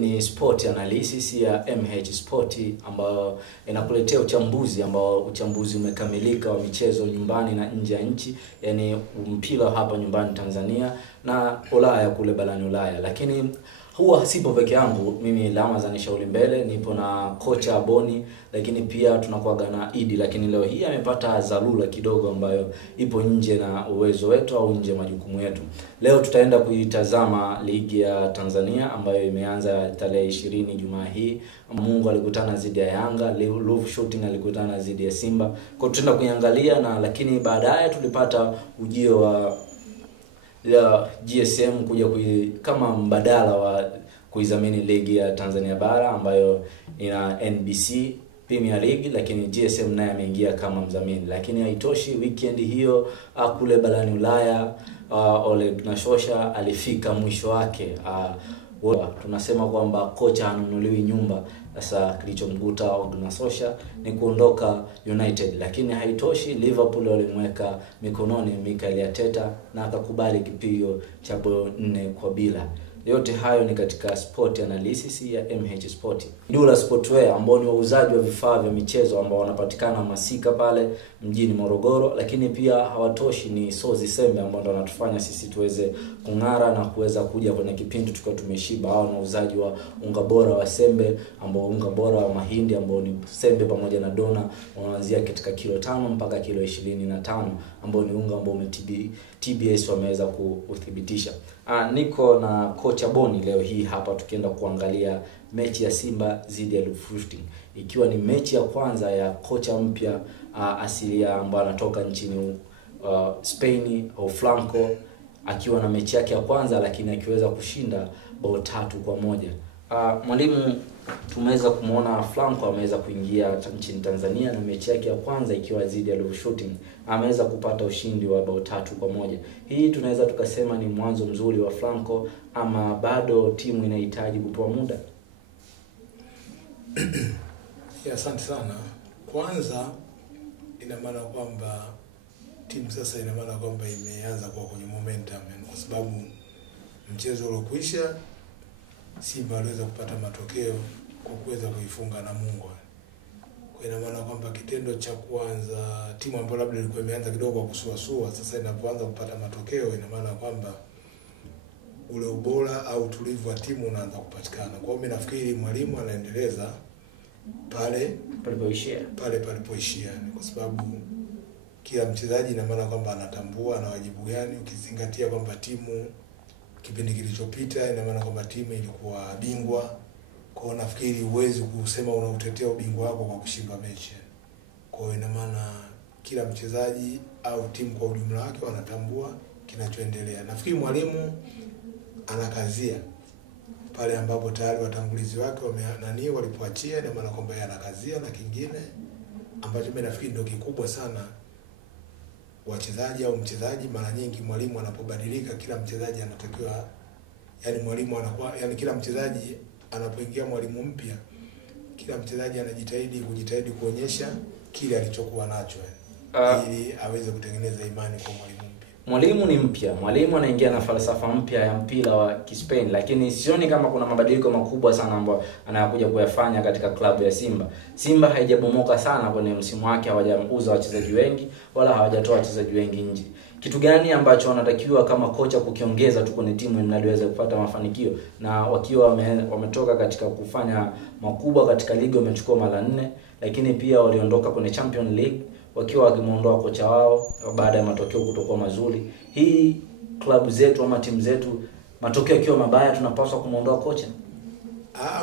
ni Sport Analysis ya MH Sport ambayo inakuletea uchambuzi umekamilika wa michezo nyumbani na nje ya nchi, yani mpira hapa nyumbani Tanzania na Ulaya kule barani Ulaya. Lakini huwa sipo peke yangu, mimi Ramazani Shauri Mbele, nipo na kocha Boni, lakini pia tunakuaga na Idi, lakini leo hii amepata dharura kidogo ambayo ipo nje na uwezo wetu au nje majukumu yetu. Leo tutaenda kuitazama ligi ya Tanzania ambayo imeanza tarehe 20 Jumaa hii. Mungu alikutana dhidi ya Yanga, Love Shooting alikutana dhidi ya Simba. Kwa tutaenda kuiangalia, na lakini baadaye tulipata ujio wa GSM kuja kama mbadala wa kuizamini ligi ya Tanzania bara ambayo ina NBC Premier League, lakini GSM naye ameingia kama mdhamini. Lakini haitoshi, weekend hiyo kule barani Ulaya Ole Gunnar Solskjaer alifika mwisho wake. Tunasema kwamba kocha hanunuliwi nyumba. Sasa kilichomkuta Ole Gunnar Solskjaer ni kuondoka United, lakini haitoshi, Liverpool walimweka mikononi Mikel Arteta na akakubali kipigo cha bao 4-0. Yote hayo ni katika Sport Analysis ya MH Sport. Dula Sportwear ambao ni wauzaji wa vifaa vya michezo ambao wanapatikana Masika pale mjini Morogoro, lakini pia hawatoshi, ni Sozi Sembe ambao ndo wanatufanya sisi tuweze kung'ara na kuweza kuja kwenye kipindi tukiwa tumeshiba. Hao na wauzaji wa unga bora wa sembe, ambao unga bora wa mahindi ambao ni sembe pamoja na dona, wanaanzia katika kilo 5 mpaka kilo 25, ambao ni unga ambao TBS wameweza kuthibitisha. Niko na kocha Boni leo hii hapa tukienda kuangalia mechi ya Simba dhidi ya Love Shooting, ikiwa ni mechi ya kwanza ya kocha mpya asilia ambaye anatoka nchini Spain au Franco, akiwa na mechi yake ya kwanza, lakini akiweza kushinda bao 3-1. Mwalimu, tumeweza kumuona Franco ameweza kuingia nchini Tanzania na mechi yake ya kwanza ikiwa dhidi ya Love Shooting ameweza kupata ushindi wa bao 3-1. Hii tunaweza tukasema ni mwanzo mzuri wa Franco, ama bado timu inahitaji kupewa muda? Asante sana. Kwanza ina maana kwamba timu sasa ina maana kwamba imeanza kwa kwenye momentum, kwa sababu mchezo uliokwisha Simba aliweza kupata matokeo kwa kuweza kuifunga Namungo. Kwa ina maana kwamba kitendo cha kwanza timu ambayo labda ilikuwa imeanza kidogo kusuasua, sasa inapoanza kupata matokeo, ina maana kwamba ule ubora au tulivu wa timu unaanza kupatikana. Kwa hiyo mimi nafikiri mwalimu anaendeleza pale palipoishia, kwa sababu kila mchezaji ina maana kwamba anatambua na wajibu gani, ukizingatia kwamba timu kipindi kilichopita ina maana kwamba timu ilikuwa bingwa. Kwa hiyo nafikiri uwezi kusema unautetea ubingwa wako kwa kushinda mechi. Kwa hiyo ina maana kila mchezaji au timu kwa ujumla wake wanatambua kinachoendelea. Nafikiri mwalimu anakazia pale ambapo tayari watangulizi wake walipoachia, ina maana kwamba yeye anakazia. Na kingine ambacho mimi nafikiri ndio kikubwa sana, wachezaji au mchezaji, mara nyingi mwalimu anapobadilika, kila mchezaji anatakiwa, yani mwalimu anakuwa, yani kila mchezaji anapoingia mwalimu mpya, kila mchezaji kujitahidi kuonyesha kile alichokuwa nacho ili aweze kutengeneza imani kwa mwalimu mpya. Mwalimu ni mpya, mwalimu anaingia na falsafa mpya ya mpira wa Kispain, lakini sioni kama kuna mabadiliko makubwa sana ambayo anakuja kuyafanya katika klabu ya Simba. Simba haijabomoka sana kwenye msimu wake, hawajauza wachezaji wengi wala hawajatoa wachezaji wengi nje. Kitu gani ambacho wanatakiwa kama kocha kukiongeza tu kwenye timu inaweza kupata mafanikio? Na wakiwa wametoka katika kufanya makubwa katika ligi, wamechukua mara 4, lakini pia waliondoka kwenye Champions League wakiwa wakimuondoa kocha wao baada ya matokeo kutokuwa mazuri. Hii klabu zetu ama timu zetu, matokeo yakiwa mabaya, tunapaswa kumuondoa kocha?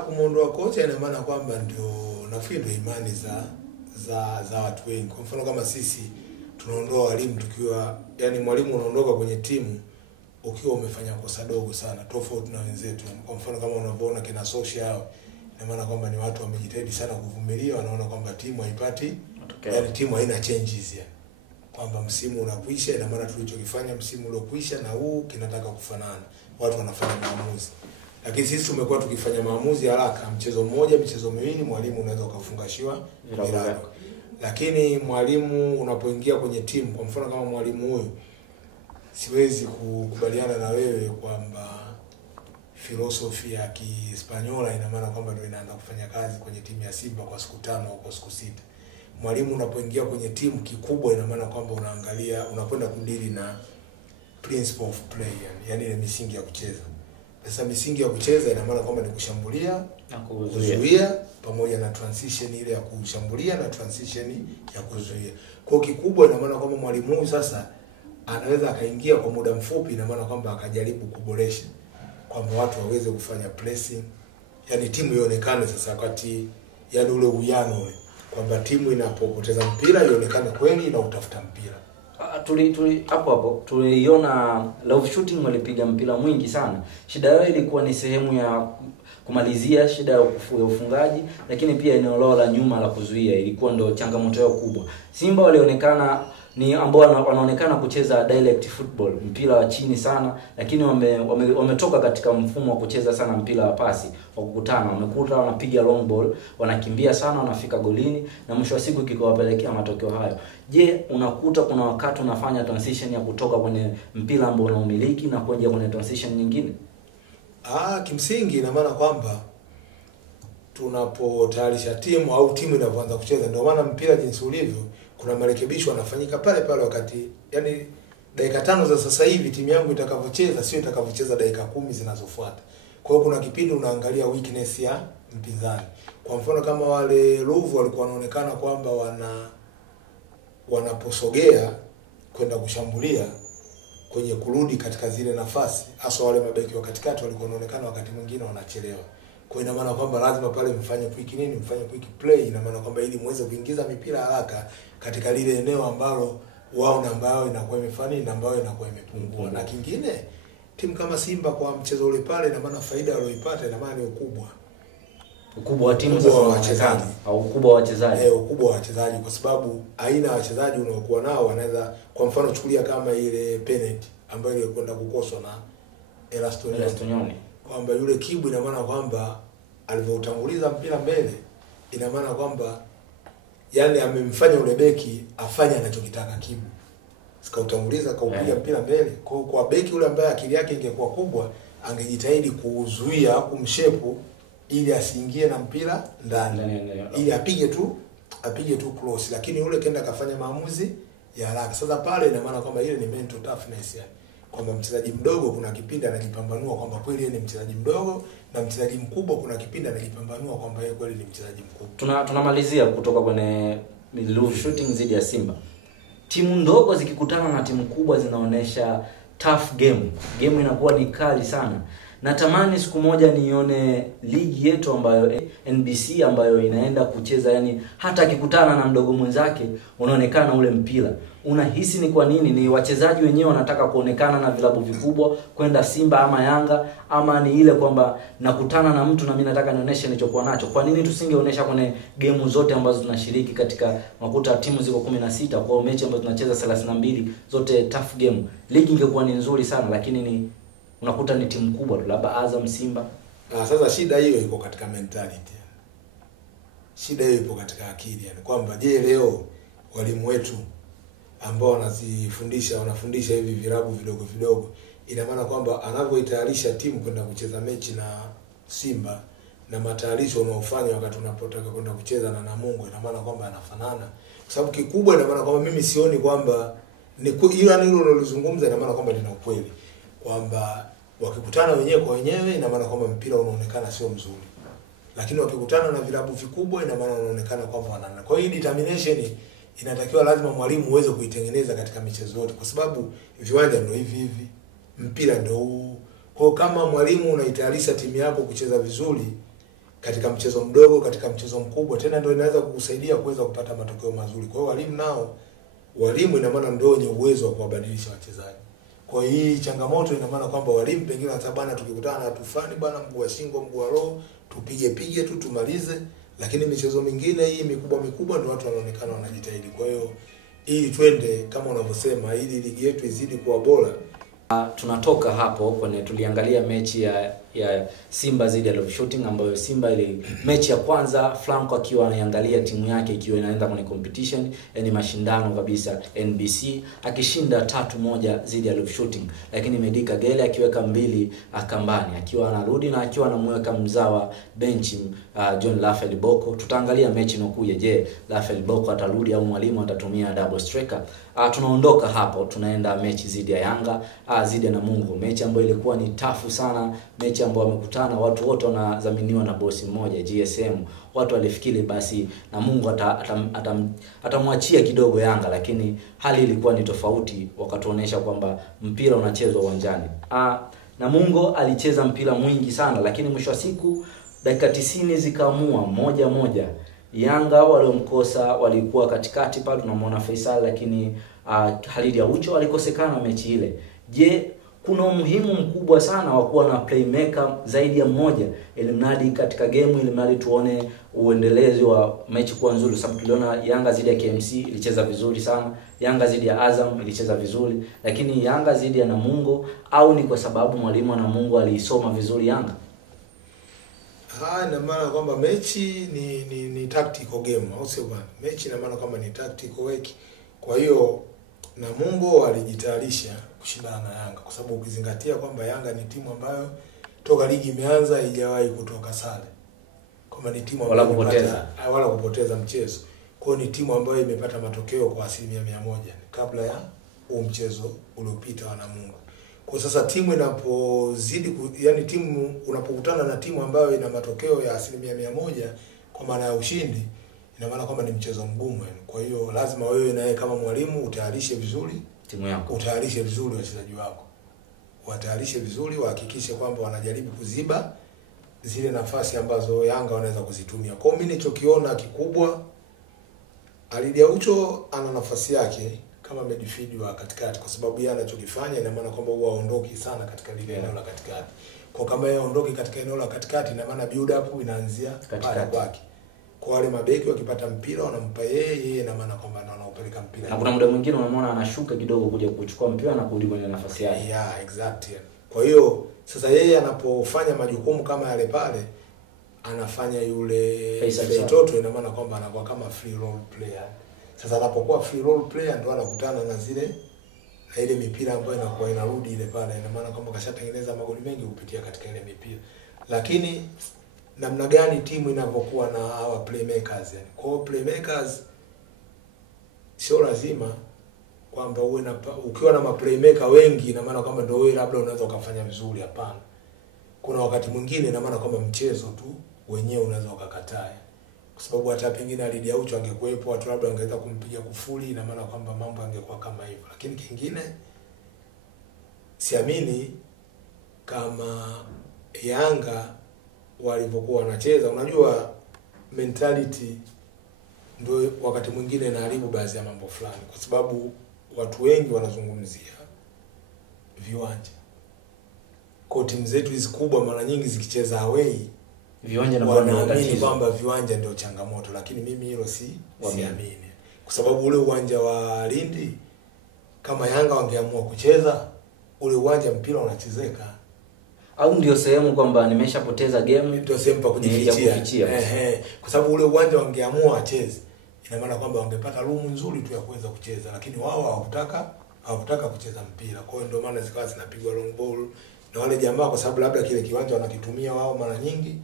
Kumuondoa kocha ina maana kwamba ndio nafikiri ndio imani za watu wengi. Kwa mfano kama sisi tunaondoa walimu tukiwa, yani mwalimu unaondoka kwenye timu ukiwa umefanya kosa dogo sana, tofauti na wenzetu. Kwa mfano kama unavyoona kina Solskjaer, ina maana kwamba ni watu wamejitahidi sana kuvumilia, wanaona kwamba timu haipati matokeo, yani timu haina changes, yani kwamba msimu unakwisha, ina maana tulichokifanya msimu uliokwisha na huu kinataka kufanana, watu wanafanya maamuzi. Lakini sisi tumekuwa tukifanya maamuzi haraka, mchezo mmoja, michezo miwili, mwalimu unaweza ukafungashiwa virago. Lakini mwalimu unapoingia kwenye timu, kwa mfano kama mwalimu huyu, siwezi kukubaliana na wewe kwamba philosophy ya Kihispaniola, ina maana kwamba ndio inaanza kufanya kazi kwenye timu ya Simba kwa siku 5 au kwa siku 6. Mwalimu unapoingia kwenye timu kikubwa, ina maana kwamba unakwenda kudili na principle of play, yani ile misingi ya kucheza. Sasa misingi ya kucheza ina maana kwamba ni kushambulia na kuzuia pamoja na transition ile ya kushambulia na transition ya kuzuia. Kwa kikubwa ina maana kwamba mwalimu huyu sasa anaweza akaingia kwa muda mfupi, ina maana kwamba akajaribu kuboresha kwamba watu waweze kufanya pressing, yani timu ionekane sasa wakati, yani ule uwiano ule kwamba timu inapopoteza mpira ionekane kweli na utafuta mpira. Hapo tuliona love shooting walipiga mpira mwingi sana. Shida yao ilikuwa ni sehemu ya kumalizia, shida ya ufungaji, lakini pia eneo lao la nyuma la kuzuia ilikuwa ndio changamoto yao kubwa. Simba walionekana ni ambao wanaonekana kucheza direct football, mpira wa chini sana, lakini wametoka katika mfumo wa kucheza sana mpira wa pasi wa kukutana. Wamekuta wanapiga long ball, wanakimbia sana, wanafika golini na mwisho wa siku kikawapelekea matokeo hayo. Je, unakuta kuna wakati unafanya transition ya kutoka kwenye mpira ambao unaumiliki na kuja kwenye transition nyingine? Kimsingi ina maana kwamba tunapotayarisha timu au timu inapoanza kucheza, ndio maana mpira jinsi ulivyo kuna marekebisho yanafanyika pale pale wakati, yani dakika 5 za sasa hivi timu yangu itakavyocheza sio itakavyocheza dakika 10 zinazofuata. Kwa hiyo kuna kipindi unaangalia weakness ya mpinzani. Kwa mfano kama wale Ruvu walikuwa wanaonekana kwamba wanaposogea kwenda kushambulia kwenye kurudi katika zile nafasi, hasa wale mabeki wa katikati walikuwa wanaonekana wakati mwingine wanachelewa. Kwa ina maana kwamba lazima pale mfanye quick play, ina maana kwamba ili muweze kuingiza mipira haraka katika lile eneo ambalo wao namba yao inakuwa imefanya, namba yao inakuwa imepungua. Na kingine, timu kama Simba kwa mchezo ule pale, ina maana faida walioipata ina maana ni ukubwa wa timu sasa, wachezaji au ukubwa wa wachezaji. Ukubwa wa wachezaji, kwa sababu aina ya wachezaji unaokuwa nao wanaweza, kwa mfano chukulia kama ile penalty ambayo ilikwenda kukoswa na Elastonioni, kwamba yule Kibu, ina maana kwamba alivyotanguliza mpira mbele, ina maana kwamba yani amemfanya ule beki afanye anachokitaka Kibu. Sikautanguliza kaupiga mpira mbele. Kwa beki yule ambaye akili yake ingekuwa kubwa, angejitahidi kuzuia kumshepu ili asiingie na mpira ndani, ili apige tu cross, lakini yule kenda kafanya maamuzi ya haraka. Sasa pale ina maana kwamba ile ni mental toughness, yani kwamba mchezaji mdogo kuna kipindi anajipambanua kwamba kweli yeye ni mchezaji mdogo, na mchezaji mkubwa kuna kipindi anajipambanua kwamba yeye kweli ni mchezaji mkubwa. Tunamalizia kutoka kwenye love shooting zidi ya Simba. Timu ndogo zikikutana na timu kubwa zinaonesha tough game. Game inakuwa ni kali sana. Natamani siku moja nione ligi yetu ambayo NBC ambayo inaenda kucheza, yani hata akikutana na mdogo mwenzake unaonekana ule mpira. Unahisi ni kwa nini? Ni wachezaji wenyewe wanataka kuonekana na vilabu vikubwa kwenda Simba ama Yanga, ama ni ile kwamba nakutana na mtu na mimi nataka nionyeshe nilichokuwa nacho? Kwa nini tusingeonyesha kwenye game zote ambazo tunashiriki katika makuta timu ziko 16 kwa mechi ambazo tunacheza 32 zote tough game? Ligi ingekuwa ni nzuri sana, lakini ni unakuta ni timu kubwa labda Azam, Simba. Sasa shida hiyo iko katika mentality. Shida hiyo ipo katika akili, yani kwamba je, leo walimu wetu ambao wanafundisha hivi vilabu vidogo, ina maana kwamba anavyoitayarisha timu kwenda kucheza mechi na Simba na matayarisho unaofanya wakati unapotaka kwenda kucheza na Namungo, ina maana kwamba yanafanana. Kwa sababu kikubwa, ina maana kwamba mimi sioni kwamba ni hiyo, yani hilo unalozungumza ina maana kwamba lina ukweli, kwamba wakikutana wenyewe kwa wenyewe ina maana kwamba mpira unaonekana sio mzuri, lakini wakikutana na vilabu vikubwa ina maana unaonekana kwamba wanana. Kwa hiyo determination inatakiwa lazima mwalimu uweze kuitengeneza katika michezo yote, kwa sababu viwanja ndio hivi, mpira ndio huu. Kwa kama mwalimu unaitayarisha timu yako kucheza vizuri katika mchezo mdogo, katika mchezo mkubwa, tena ndio inaweza kukusaidia kuweza kupata matokeo mazuri. Kwa hiyo walimu ina maana ndio wenye uwezo wa kuwabadilisha wachezaji. Kwa hii changamoto ina maana kwamba walimu pengine watabana, tukikutana na tufani bwana, mguu wa shingo mguu wa roho, tupige tu tumalize, lakini michezo mingine hii mikubwa ndio watu wanaonekana wanajitahidi. Kwa hiyo ili twende kama unavyosema, ili ligi yetu izidi kuwa bora. Tunatoka hapo kwenye tuliangalia mechi ya ya Simba zidi ya Love Shooting, ambayo Simba ile mechi ya kwanza Franco akiwa anaangalia timu yake ikiwa inaenda kwenye competition, yani mashindano kabisa NBC, akishinda 3-1 zidi ya Love Shooting, lakini Meddie Kagere akiweka 2 kambani, akiwa anarudi na akiwa anamweka mzawa benchi John Raphael Bocco. Tutaangalia mechi inokuja, je, Raphael Bocco atarudi au mwalimu atatumia double striker? Tunaondoka hapo, tunaenda mechi zidi ya Yanga zidi ya Namungo, mechi ambayo ilikuwa ni tafu sana, mechi ambayo wamekutana watu wote wanadhaminiwa na bosi mmoja GSM. Watu walifikiri basi Namungo atamwachia kidogo Yanga, lakini hali ilikuwa ni tofauti, wakatuonesha kwamba mpira unachezwa uwanjani. Namungo alicheza mpira mwingi sana, lakini mwisho wa siku dakika 90 zikaamua 1-1. Yanga waliomkosa walikuwa katikati pale, tunamwona Faisal, lakini Khalid Aucho alikosekana mechi ile. Je, kuna umuhimu mkubwa sana wa kuwa na playmaker zaidi ya mmoja ili mradi katika game, ili mradi tuone uendelezo wa mechi kuwa nzuri? Sababu tuliona Yanga zidi ya KMC ilicheza vizuri sana, Yanga zidi ya Azam ilicheza vizuri, lakini Yanga zidi ya Namungo, au ni kwa sababu mwalimu wa Namungo aliisoma vizuri Yanga? Ina maana kwamba mechi ni tactical game, au sio bwana? Mechi ina maana kwamba ni tactical work. Kwa hiyo Namungo alijitayarisha kushindana na Yanga, kwa sababu ukizingatia kwamba Yanga ni timu ambayo toka ligi imeanza haijawahi kutoka sare. Kama ni timu ambayo wala kupoteza mchezo. Kwa hiyo ni timu ambayo imepata matokeo kwa 100% kabla ya huo mchezo uliopita wa Namungo. Kwa sasa timu inapozidi yani timu unapokutana na timu ambayo ina matokeo ya 100% kwa maana ya ushindi, ina maana kwamba ni mchezo mgumu. Kwa hiyo lazima wewe naye kama mwalimu utayarishe vizuri timu yako, utayarishe vizuri wachezaji wako, watayarishe vizuri, wahakikishe kwamba wanajaribu kuziba zile nafasi ambazo Yanga wanaweza kuzitumia. Kwa hiyo mimi nilichokiona kikubwa, Khalid Aucho ana nafasi yake kama midfield wa katikati, kwa sababu yeye anachokifanya ina maana kwamba huwa aondoki sana katika lile eneo la katikati. Kwa kama yeye aondoki katika eneo la katikati, ina maana build up inaanzia pale kwake. Kwa wale mabeki wakipata mpira wanampa yeye, ina maana kwamba anaupeleka mpira. Na kuna muda mwingine unamwona anashuka kidogo kuja kuchukua mpira na kurudi kwenye nafasi yake. Yeah, exactly. Kwa hiyo sasa yeye anapofanya majukumu kama yale pale, anafanya yule Toto, ina maana kwamba anakuwa kama free role player. Sasa anapokuwa free role player ndo anakutana na ile mipira ambayo inakuwa inarudi ile pale. Ina maana kwamba kashatengeneza magoli mengi kupitia katika ile mipira. Lakini namna gani timu inapokuwa na hawa playmakers yani? Kwa hiyo playmakers sio lazima kwamba uwe na ukiwa na playmaker wengi ina maana kwamba ndio wewe labda unaweza ukafanya vizuri, hapana. Kuna wakati mwingine ina maana kwamba mchezo tu wenyewe unaweza ukakataa. Kwa sababu hata pengine Khalid Aucho angekuepo, watu labda wangeweza kumpiga kufuli, ina maana kwamba mambo yangekuwa kama hivyo. Lakini kingine siamini kama Yanga walipokuwa wanacheza, unajua mentality ndio wakati mwingine inaharibu baadhi ya mambo fulani, kwa sababu watu wengi wanazungumzia viwanja. Kwa timu zetu hizi kubwa mara nyingi zikicheza away, viwanja na wanaamini kwamba viwanja ndio changamoto, lakini mimi hilo siamini. Kwa sababu ule uwanja wa Lindi, kama Yanga wangeamua kucheza ule uwanja, mpira unachezeka. Au ndio sehemu kwamba nimeshapoteza game, ndio sehemu pa kujifichia. Kwa sababu ule uwanja wangeamua wacheze, ina maana kwamba wangepata room nzuri tu ya kuweza kucheza, lakini wao hawakutaka kucheza mpira. Kwa hiyo ndio maana zikawa zinapigwa long ball na wale jamaa, kwa sababu labda kile kiwanja wanakitumia wao mara nyingi,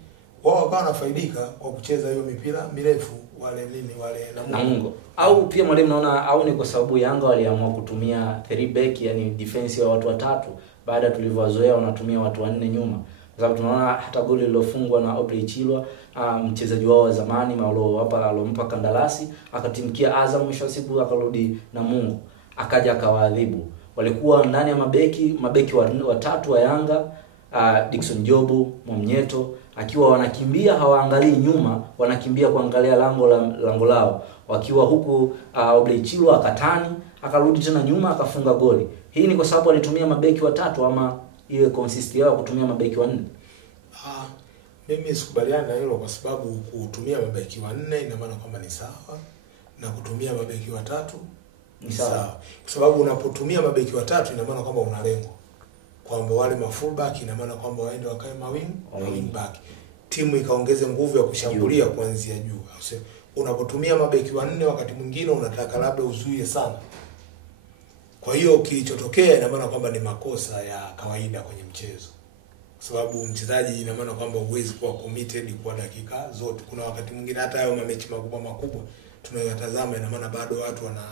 wao wakawa wanafaidika kwa kucheza hiyo mipira mirefu wale Namungo. Au pia mwalimu naona, au ni kwa sababu Yanga waliamua kutumia 3 back, yani defense ya watu watatu, baada tulivyowazoea wanatumia watu 4 nyuma. Kwa sababu tunaona hata goli lilofungwa na Obley Chilwa, mchezaji wao wa zamani Maulo hapa alompa kandarasi, akatimkia Azam, mwisho wa siku akarudi Namungo, akaja akawaadhibu. Walikuwa ndani ya mabeki watatu wa Yanga, Dickson Jobu, Mwamnyeto, akiwa wanakimbia hawaangalii nyuma, wanakimbia kuangalia lango lao, wakiwa huku Obley Chilwa akatani, akarudi tena nyuma akafunga goli. Hii ni kwa sababu alitumia mabeki watatu, ama ile consistency yao kutumia mabeki 4? Mimi sikubaliana na hilo, kwa sababu kutumia mabeki 4 ina maana kwamba ni sawa, na kutumia mabeki watatu ni sawa. Kwa sababu unapotumia mabeki watatu ina maana kwamba una lengo. kwamba wale mafullback ina maana kwamba waende wakae wing back, timu ikaongeze nguvu ya kushambulia kuanzia juu. Unapotumia mabeki wanne wakati mwingine unataka labda uzuie sana. Kwa hiyo kilichotokea ina maana kwamba ni makosa ya kawaida kwenye mchezo. Kwa sababu mchezaji ina maana kwamba huwezi kuwa committed kwa dakika zote. Kuna wakati mwingine hata hayo mechi makubwa tunayotazama ina maana bado watu wana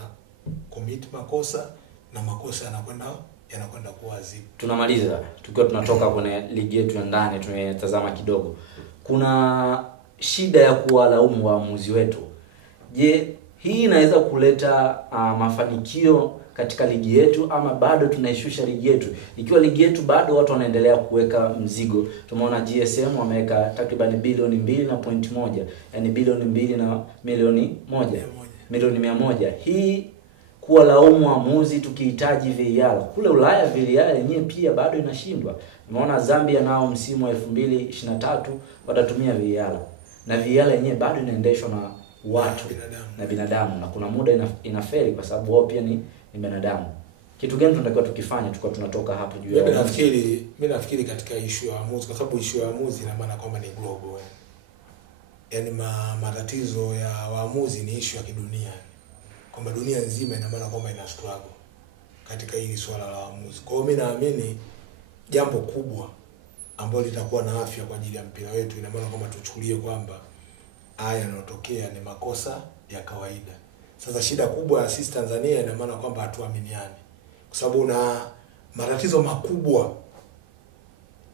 commit makosa na makosa yanakwenda kuwa adhibu. Tunamaliza tukiwa tunatoka kwenye ligi yetu ya ndani, tunatazama kidogo. Kuna shida ya kuwalaumu waamuzi wetu. Je, hii inaweza kuleta mafanikio katika ligi yetu ama bado tunaishusha ligi yetu? Ikiwa ligi yetu bado watu wanaendelea kuweka mzigo. Tumeona GSM wameweka takriban bilioni 2.1, yani bilioni 2 na milioni 1, milioni 100. Hii kuwalaumu waamuzi tukihitaji VAR. Kule Ulaya VAR yenyewe pia bado inashindwa. Umeona Zambia nao msimu wa 2023 watatumia VAR. Na VAR yenyewe bado inaendeshwa na watu na binadamu, na kuna muda inafeli kwa sababu wao pia ni binadamu. Kitu gani tunatakiwa tukifanya tukao tunatoka hapo juu ya? Mimi nafikiri katika issue ya waamuzi, kwa sababu issue ya waamuzi ina maana kwamba ni global. Yaani matatizo ya waamuzi ni issue ya kidunia. Kwamba dunia nzima ina maana kwamba ina struggle katika hili swala la waamuzi. Kwa hiyo mimi naamini jambo kubwa ambalo litakuwa na afya kwa ajili ya mpira wetu ina maana kwamba tuchukulie kwamba haya yanayotokea ni makosa ya kawaida. Sasa shida kubwa ya sisi Tanzania ina maana kwamba hatuaminiani. Kwa sababu na matatizo makubwa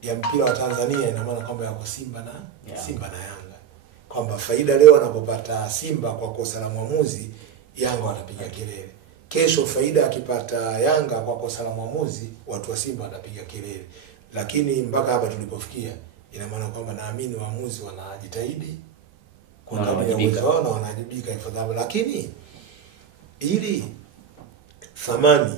ya mpira wa Tanzania ina maana kwamba yako Simba na Yanga. Kwamba faida leo anapopata Simba kwa kosa la mwamuzi, Yanga watapiga kelele. Kesho faida akipata Yanga kwa kosa la mwamuzi, watu wa Simba watapiga kelele. Lakini mpaka hapa tulipofikia ina maana kwamba naamini waamuzi wanajitahidi kwa sababu wanajibika ifadhabu, lakini ili thamani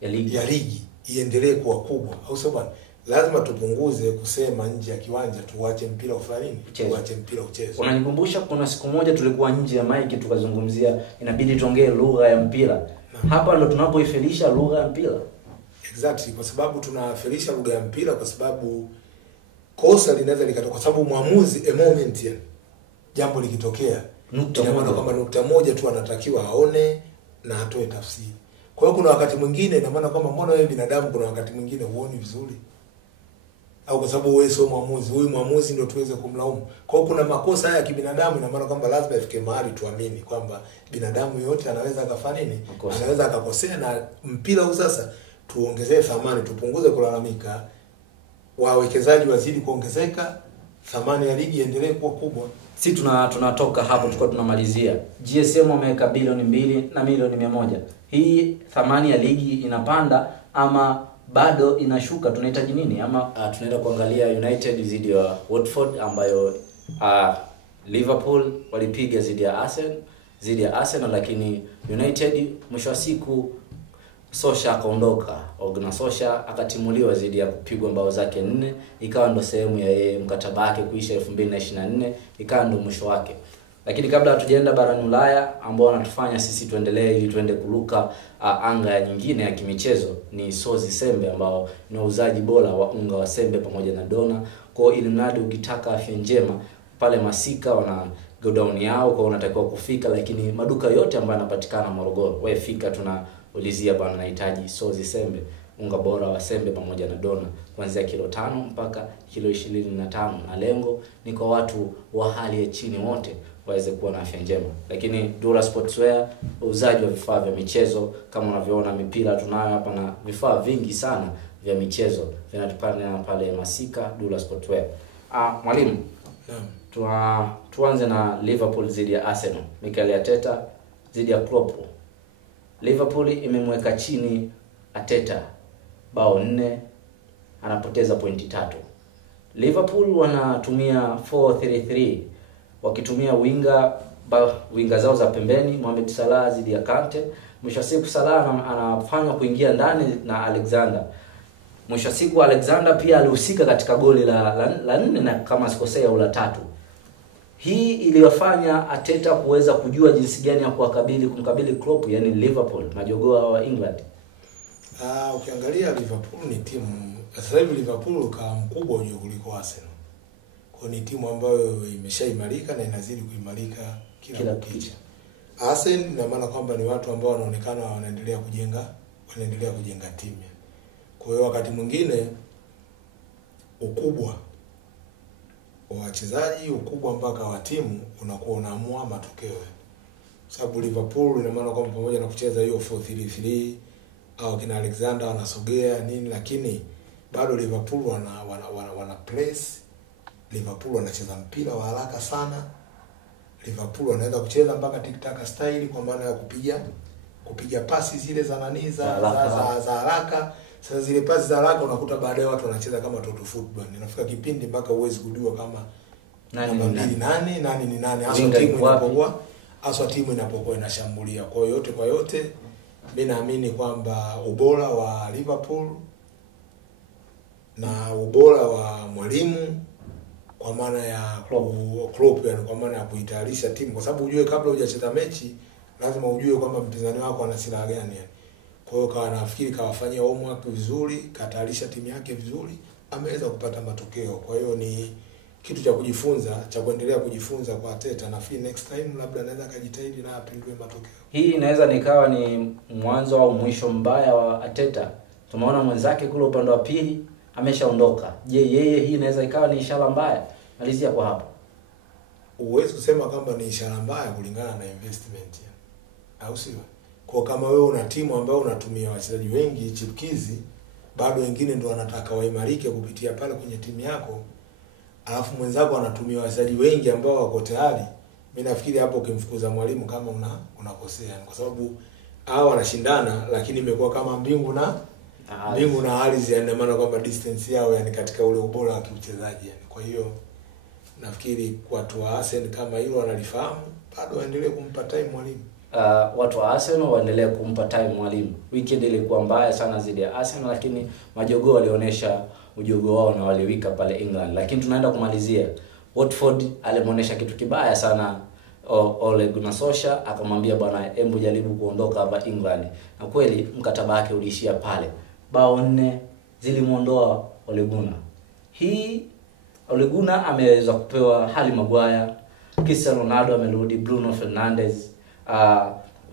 ya ligi iendelee kuwa kubwa, au sababu lazima tupunguze kusema nje ya kiwanja, tuache mpira ufanye nini, tuache mpira ucheze. Unanikumbusha kuna siku moja tulikuwa nje ya mic tukazungumzia inabidi tuongee lugha ya mpira. Hapa ndo tunapoifelisha lugha ya mpira. Exactly, kwa sababu tunafelisha lugha ya mpira kwa sababu kosa linaweza likatoka kwa sababu muamuzi moment ya jambo likitokea ina maana kama nukta moja tu anatakiwa aone na atoe tafsiri. Kwa hiyo kuna wakati mwingine ina maana kama mbona wewe binadamu kuna wakati mwingine huoni vizuri, au kwa sababu wewe sio muamuzi, huyu muamuzi ndio tuweze kumlaumu. Kwa hiyo kuna makosa haya ya kibinadamu ina maana kwamba lazima ifike mahali tuamini kwamba binadamu yote anaweza akafanya nini, anaweza akakosea, na mpira huu sasa tuongezee thamani, tupunguze kulalamika, wawekezaji wazidi kuongezeka, thamani ya ligi iendelee kuwa kubwa. Si tunatoka hapo tulikuwa tunamalizia. GSM wameweka bilioni 2 na milioni 100. Hii thamani ya ligi inapanda ama bado inashuka? Tunahitaji nini? Ama tunaenda kuangalia United zidi ya Watford ambayo Liverpool walipiga zidi ya Arsenal, lakini United mwisho wa siku Solskjaer akaondoka. Gunnar Solskjaer akatimuliwa zidi ya kupigwa mbao zake 4, ikawa ndo sehemu ya mkataba wake kuisha 2024, ikawa ndo mwisho wake. Lakini kabla hatujaenda barani Ulaya ambao wanatufanya sisi tuendelee ili tuende kuruka anga ya nyingine ya kimichezo, ni Sozi Sembe ambao ni wauzaji bora wa unga wa sembe pamoja na dona. Kwa ili mradi ukitaka afya njema pale Masika wana godown yao, kwa unatakiwa kufika, lakini maduka yote ambayo yanapatikana Morogoro wewe fika, tunaulizia bwana nahitaji Sozi Sembe, unga bora wa sembe pamoja na dona kuanzia kilo 5 mpaka kilo 25, na lengo ni kwa watu wa hali ya chini wote waweze kuwa na afya njema. Lakini Dura Sportswear, uuzaji wa vifaa vya michezo, kama unavyoona mipira tunayo hapa na vifaa vingi sana vya michezo vinatupana pale Masika Dura Sportswear. Mwalimu, tuanze na Liverpool zidi ya Arsenal. Mikel Arteta zidi ya Klopp. Liverpool imemweka chini Arteta bao 4, anapoteza pointi 3. Liverpool wanatumia 4-3-3 wakitumia winga zao za pembeni, Mohamed Salah zidi ya Kante. Mwisho siku Salah anafanywa kuingia ndani na Alexander. Mwisho siku Alexander pia alihusika katika goli la 4 na kama sikosea au la 3. Hii iliwafanya Arteta kuweza kujua jinsi gani ya kumkabili Klopp, yani Liverpool, majogoo wa England. Ukiangalia Liverpool ni timu Sasa hivi Liverpool kama mkubwa ujue kuliko Arsenal. Kwa ni timu ambayo imeshaimarika na inazidi kuimarika kila kukicha. Arsenal ina maana kwamba ni watu ambao wanaonekana wanaendelea kujenga timu. Kwa hiyo wakati mwingine ukubwa wa wachezaji, ukubwa mpaka wa timu unakuwa unaamua matokeo. Sababu Liverpool ina maana kwamba pamoja na kucheza hiyo 4-3-3 au kina Alexander wanasogea nini, lakini bado Liverpool wana press. Liverpool wanacheza mpira wa haraka sana. Liverpool wanaweza kucheza mpaka tiki-taka style, kwa maana ya kupiga pasi zile za nani za haraka. Sasa zile pasi za haraka unakuta baadaye watu wanacheza kama toto football. Inafika kipindi mpaka uwezi kujua kama nani ni nani hasa timu inapokuwa inashambulia. Kwa yote mimi naamini kwamba ubora wa Liverpool na ubora wa mwalimu, kwa maana ya Klopp, yani kwa maana ya kuitayarisha timu, kwa sababu ujue kabla hujacheza mechi lazima ujue kwamba mpinzani wako ana silaha gani yani. Kwa hiyo nafikiri kawafanyia homework vizuri, katayarisha timu yake vizuri, ameweza kupata matokeo. Kwa hiyo ni kitu cha kujifunza, cha kuendelea kujifunza kwa Arteta. Nafikiri next time labda anaweza kujitahidi na apindue matokeo. Hii inaweza nikawa ni mwanzo au mwisho mbaya wa Arteta. Tumeona mwenzake kule upande wa pili ameshaondoka. Je, yeye hii inaweza ikawa ni ishara mbaya? Malizia kwa hapo. Uwezo kusema kwamba ni ishara mbaya kulingana na investment ya. Au sio? Kwa kama wewe una timu ambayo unatumia wachezaji wengi chipkizi, bado wengine ndio wanataka waimarike kupitia pale kwenye timu yako, alafu mwenzako anatumia wachezaji wengi ambao wako tayari, mimi nafikiri hapo ukimfukuza mwalimu kama unakosea, kwa sababu hao wanashindana, lakini imekuwa kama mbingu na ardhi, yani maana kwamba distance yao yani katika ule ubora wa kiuchezaji yani. Kwa hiyo nafikiri watu wa Arsenal kama hilo wanalifahamu, bado waendelee kumpa time mwalimu. Watu wa Arsenal waendelee kumpa time mwalimu. Weekend ilikuwa mbaya sana zidi ya Arsenal, lakini majogoo walionyesha ujogo wao na waliwika pale England. Lakini tunaenda kumalizia. Watford alimuonesha kitu kibaya sana Ole Gunnar Solskjaer, akamwambia bwana, hebu jaribu kuondoka hapa England. Na kweli mkataba wake uliishia pale. Bao 4 zilimuondoa Ole Gunnar. Hii Ole Gunnar ameweza kupewa Harry Maguire, Cristiano Ronaldo amerudi, Bruno Fernandes,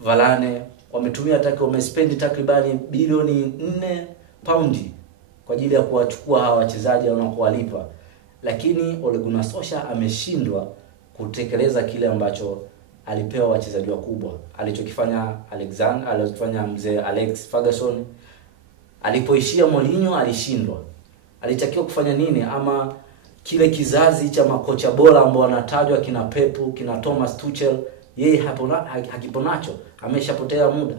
Varane, wamespend takribani bilioni 4 paundi kwa ajili ya kuwachukua hawa wachezaji na kuwalipa. Lakini Ole Gunnar Solskjaer ameshindwa kutekeleza kile ambacho alipewa wachezaji wakubwa. Alichokifanya mzee Alex Ferguson, alipoishia Mourinho alishindwa. Alitakiwa kufanya nini? Ama kile kizazi cha makocha bora ambao wanatajwa kina Pep, kina Thomas Tuchel, yeye hakipo nacho, ameshapotea muda.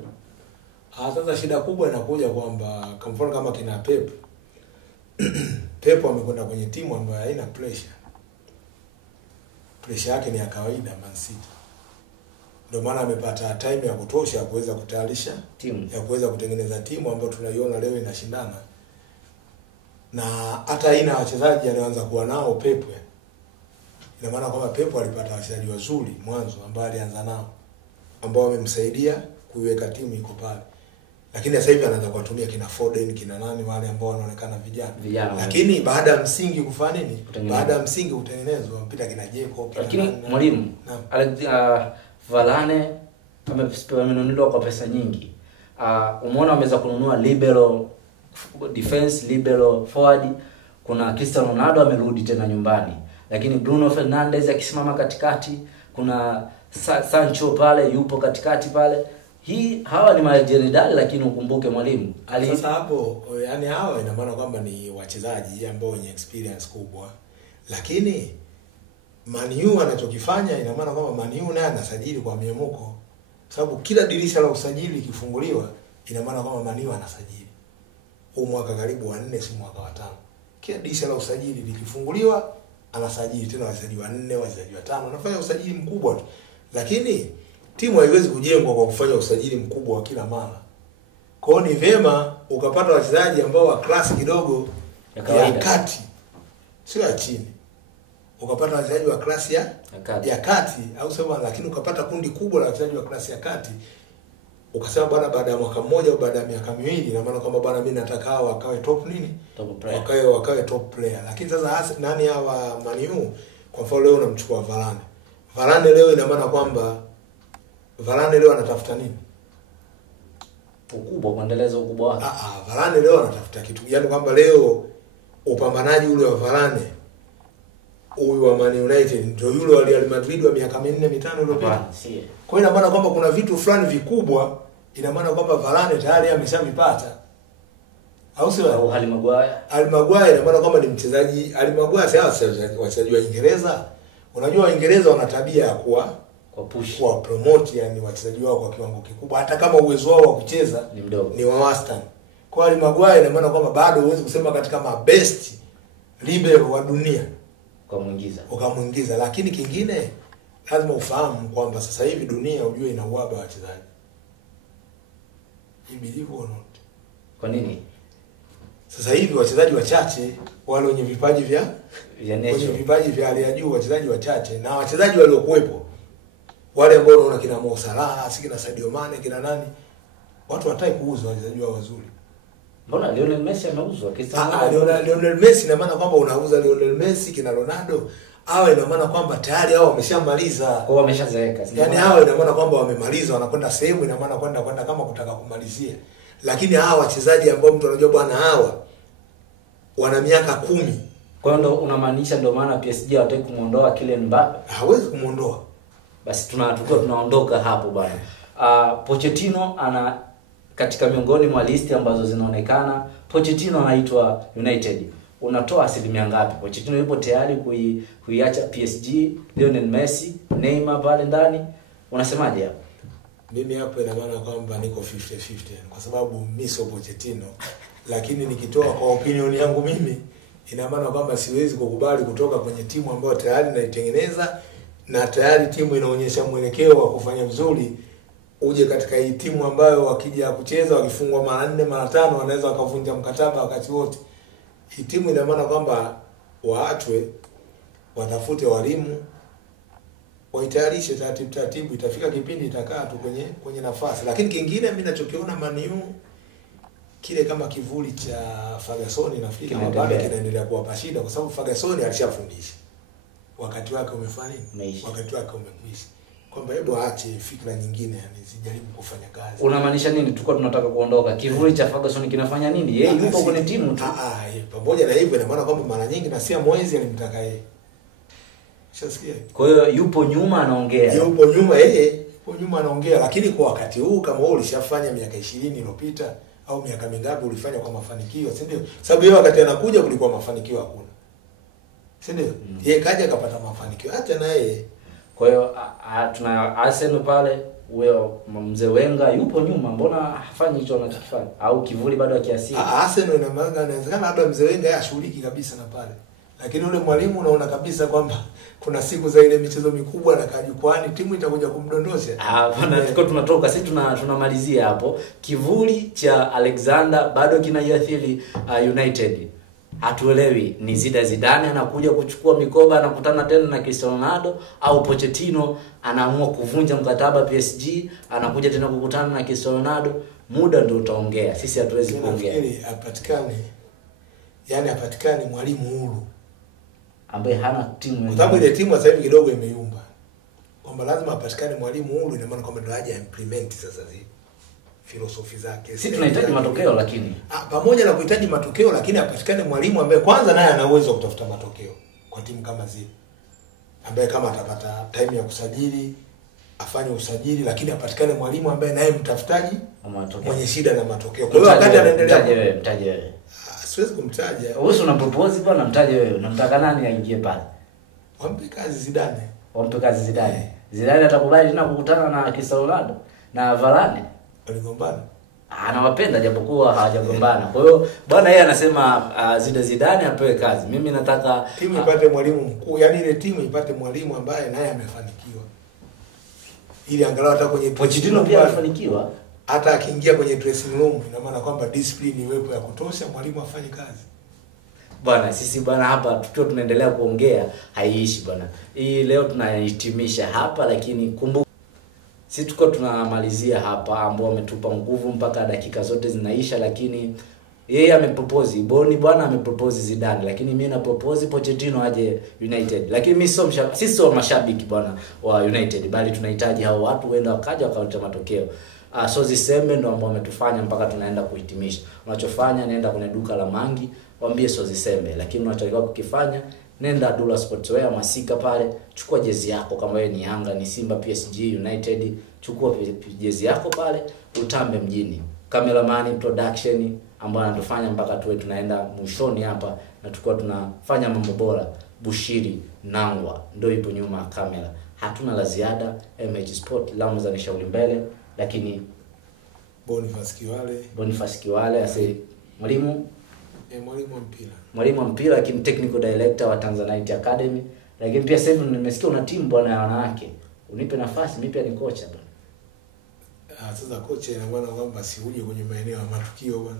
Sasa shida kubwa inakuja kwamba kwa mfano kama kina Pep Pep amekwenda kwenye timu ambayo haina pressure. Pressure yake ni ya kawaida, Man City. Ndio maana amepata time ya kutosha ya kuweza kutayarisha timu, ya kuweza kutengeneza timu ambayo tunaiona leo inashindana. Na hata aina wachezaji alianza kuwa nao Pep. Ina maana kwamba Pep alipata wachezaji wazuri mwanzo ambao alianza nao, ambao wamemsaidia kuiweka timu iko pale. Lakini sasa hivi anaanza kuwatumia kina Foden, kina nani wale ambao wanaonekana vijana. Lakini baada ya msingi kufanya nini? Baada ya msingi utengenezwa, mpira kina Jeko, kina. Lakini mwalimu Varane amenunuliwa kwa pesa nyingi. Umeona ameweza kununua libero defense, libero forward. Kuna Cristiano Ronaldo amerudi tena nyumbani. Lakini Bruno Fernandes akisimama katikati, kuna Sancho pale yupo katikati pale. Hawa ni majenerali, lakini ukumbuke mwalimu sasa hapo yani hawa ina maana kwamba ni wachezaji ambao wenye experience kubwa. Lakini Man U anachokifanya ina maana kwamba Man U naye anasajili kwa miemuko. Sababu kila dirisha la usajili likifunguliwa ina maana kwamba Man U anasajili. Huu mwaka karibu wa 4 si mwaka wa 5. Kila dirisha la usajili likifunguliwa anasajili tena wachezaji wa 4, wachezaji wa 5, anafanya usajili mkubwa tu. Lakini timu haiwezi kujengwa kwa kufanya usajili mkubwa wa kila mara. Kwa hiyo ni vyema ukapata wachezaji ambao wa class kidogo ya kati, sio ya chini. Ukapata wachezaji wa class ya kati au sema, lakini ukapata kundi kubwa la wachezaji wa class ya kati, ukasema bwana baada ya mwaka mmoja au baada ya miaka miwili, ina maana kwamba bwana mimi nataka hao wakawe top nini? Top player. Wakawe top player. Lakini sasa nani hawa Man U? Kwa mfano leo unamchukua Varane. Varane leo ina maana kwamba Varane leo anatafuta nini? Ukubwa, kuendeleza ukubwa wake. Varane leo anatafuta kitu. Yaani kwamba leo upambanaji ule wa Varane huyu wa Man United ndio yule wa Real Madrid wa miaka 4-5 iliyopita. Kwa hiyo ina maana kwamba kuna vitu fulani vikubwa, ina maana kwamba Varane tayari ameshavipata. Au sio? Au Harry Maguire ina maana kwamba ni mchezaji. Harry Maguire sasa wachezaji wa Uingereza, unajua Waingereza wana tabia ya kuwa push, kwa promote yani wachezaji wao kwa kiwango kikubwa hata kama uwezo wao wa kucheza ni mdogo, ni wa wastani. Kwa Harry Maguire ina maana kwamba bado huwezi kusema katika mabest libero wa dunia ukamuingiza. Lakini kingine lazima ufahamu kwamba sasa hivi dunia ujue ina uhaba wa wachezaji. You believe or not? Kwa nini? Sasa hivi wachezaji wachache, wale wenye vipaji vya hali ya juu, wachezaji wachache, na wachezaji waliokuepo wale ambao unaona kina Mo Salah, kina Sadio Mane, kina nani, watu wataki kuuza wachezaji wao wazuri. Mbona Lionel Messi ameuzwa? Lionel Messi ina maana kwamba unauza Lionel Messi, kina Ronaldo, hao ina maana kwamba tayari hao wameshamaliza. Kwa wameshazeeka. Yaani hao ina maana kwamba wamemaliza, wanakwenda sehemu, ina maana kwenda kama kutaka kumalizia. Lakini hawa wachezaji ambao mtu anajua bwana hawa wana miaka 10. Kwa hiyo ndo unamaanisha ndio maana PSG hawataki kumuondoa Kylian Mbappe? Hawezi kumuondoa. Basi tunaondoka hapo bwana. Pochettino ana katika miongoni mwa listi ambazo zinaonekana Pochettino anaitwa United. Unatoa asilimia ngapi? Pochettino yupo tayari kuiacha PSG, Lionel Messi, Neymar pale ndani. Unasemaje hapo? Mimi hapo ina maana kwamba niko 50-50 kwa sababu mimi sio Pochettino. Lakini nikitoa kwa opinion yangu mimi, ina maana kwamba siwezi kukubali kutoka kwenye timu ambayo tayari naitengeneza na tayari timu inaonyesha mwelekeo wa kufanya vizuri, uje katika hii timu ambayo wakija kucheza wakifungwa mara 4 mara 5 wanaweza wakavunja mkataba wakati wote. Hii timu ina maana kwamba waachwe, watafute walimu, waitayarishe taratibu, itafika kipindi itakaa tu kwenye nafasi. Lakini kingine mimi ninachokiona Man U kile kama kivuli cha Ferguson, nafikiri kama bado kinaendelea kuwapa shida kwa sababu Ferguson alishafundisha. Wakati wake umefanya nini? Wakati wake umekwisha. Kwamba hebu aache fikra nyingine, yani sijaribu kufanya kazi. Unamaanisha nini? Tulikuwa tunataka kuondoka. Kivuli cha Ferguson kinafanya nini? Yeye yupo kwenye timu tu. Pamoja na hivyo ina maana kwamba mara nyingi na sia Moyes alimtaka yeye. Ushasikia? Kwa hiyo yupo nyuma anaongea. Yupo nyuma yupo nyuma anaongea, lakini kwa wakati huu kama wewe ulishafanya miaka 20 iliyopita au miaka mingapi ulifanya kwa mafanikio, si ndio? Sababu yeye wakati anakuja kulikuwa mafanikio hakuna. Si ndio? Yeye kaja akapata mafanikio hata na yeye. Kwa hiyo tuna Arsenal pale, wewe mzee Wenger yupo nyuma, mbona hafanyi hicho anachofanya? Au kivuli bado akiasili? Arsenal ina maana inawezekana labda mzee Wenger ashughuliki kabisa na pale. Lakini ule mwalimu unaona kabisa kwamba kuna siku za ile michezo mikubwa na kajukwani timu itakuja kumdondosha. Bwana tuko tunatoka sisi tunamalizia hapo. Kivuli cha Alexander bado kinaiathiri United. Hatuelewi ni Zidane anakuja kuchukua mikoba anakutana tena na Cristiano Ronaldo, au Pochettino anaamua kuvunja mkataba PSG anakuja tena kukutana na Cristiano Ronaldo. Muda ndio utaongea, sisi hatuwezi kuongea. Apatikane mwalimu huru ambaye hana timu. Kwa sababu ile timu sasa hivi kidogo imeyumba. Kwamba lazima apatikane mwalimu huru, ina maana kwamba ndio aje implement sasa zile filosofi zake. Sisi tunahitaji matokeo, lakini pamoja na kuhitaji matokeo, lakini apatikane mwalimu ambaye kwanza naye ana uwezo wa kutafuta matokeo kwa timu kama zile. Ambaye kama atapata time ya kusajili, afanye usajili, lakini apatikane mwalimu ambaye naye mtafutaji mwenye shida na matokeo. Kwa hiyo wakati anaendelea mtaje wewe. Siwezi kumtaja. Wewe una propose bwana, mtaje wewe. Unamtaka nani aingie pale? Wampe kazi Zidane. Wampe kazi Zidane. Zidane atakubali tena kukutana na Cristiano Ronaldo na Varane. Waligombana. Anawapenda japokuwa hawajagombana. Kwa hiyo bwana yeye anasema Zidane apewe kazi. Mimi nataka timu ipate mwalimu mkuu, yani ile timu ipate mwalimu ambaye naye amefanikiwa. Ili angalau hata kwenye Pochettino pia amefanikiwa. Hata akiingia kwenye dressing room ina maana kwamba discipline iwepo ya kutosha, mwalimu afanye kazi. Bwana sisi bwana hapa tukiwa tunaendelea kuongea haiishi bwana. Hii leo tunahitimisha hapa, lakini kumbuka sisi tuko tunamalizia hapa, ambao wametupa nguvu mpaka dakika zote zinaisha, lakini yeye amepropose Boni bwana, amepropose Zidane, lakini mimi na propose Pochettino aje United. Lakini mimi sisi sio mashabiki bwana wa United, bali tunahitaji hao watu wenda wakaja wakaleta matokeo. So Zisembe ndo ambao wametufanya mpaka tunaenda kuhitimisha. Unachofanya, nenda kwenye duka la Mangi, waambie so Zisembe, lakini unachotakiwa kukifanya, nenda Dula Sportswear Masika pale, chukua jezi yako kama wewe ni Yanga, ni Simba, PSG, United, chukua jezi yako pale, utambe mjini. Cameraman production ambayo anatufanya mpaka tuwe tunaenda mwishoni hapa na tukua tunafanya mambo bora. Bushiri Nangwa ndio ipo nyuma kamera. Hatuna la ziada. MH Sport Lamuza ni shauri mbele, lakini Boniface Kiwale ase mwalimu wa mpira, lakini technical director wa Tanzanite Academy. Lakini pia sasa hivi nimesikia una timu bwana ya wanawake. Unipe nafasi, mimi pia ni kocha bwana. Sasa kocha ina maana kwamba si uje kwenye maeneo ya matukio bwana.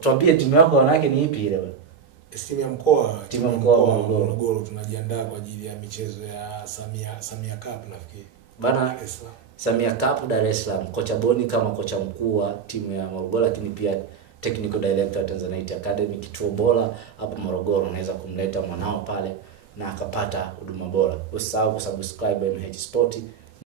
Tuambie timu yako wanawake ni ipi ile bwana? Timu ya mkoa, wa Morogoro tunajiandaa kwa ajili ya michezo ya Samia Cup nafikiri. Bana Samia Cup Dar es Salaam. Kocha Boni kama kocha mkuu wa timu ya Morogoro, lakini pia technical director wa Tanzanite Academy, kituo bora hapa Morogoro. Unaweza kumleta mwanao pale na akapata huduma bora. Usisahau kusubscribe MH Sport